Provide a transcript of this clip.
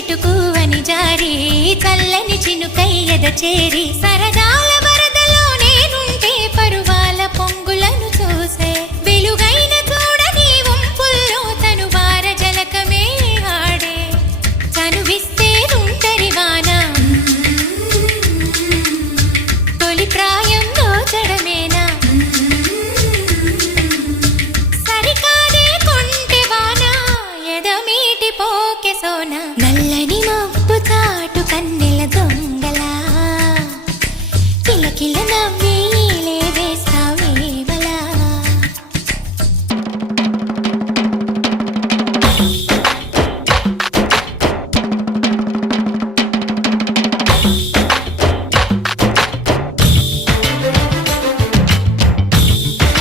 చిటుకు అని జారి చల్లని చినుకయ్యద చేరి సరదాల వరదలో నేనుంటే పరువాల పొంగులను చూసే వెలుగైన చూడని వంపుల్లో తను వార జలకమే ఆడే చనువిస్తే ఉంటరి వాన తొలి ప్రాయం దోచడమేనా సరికాదే కొంటె వాన ఎదమీటి పోకె సోన నల్లని మబ్బు చాటు కన్నెల దొంగలా కిలకిల నవ్వి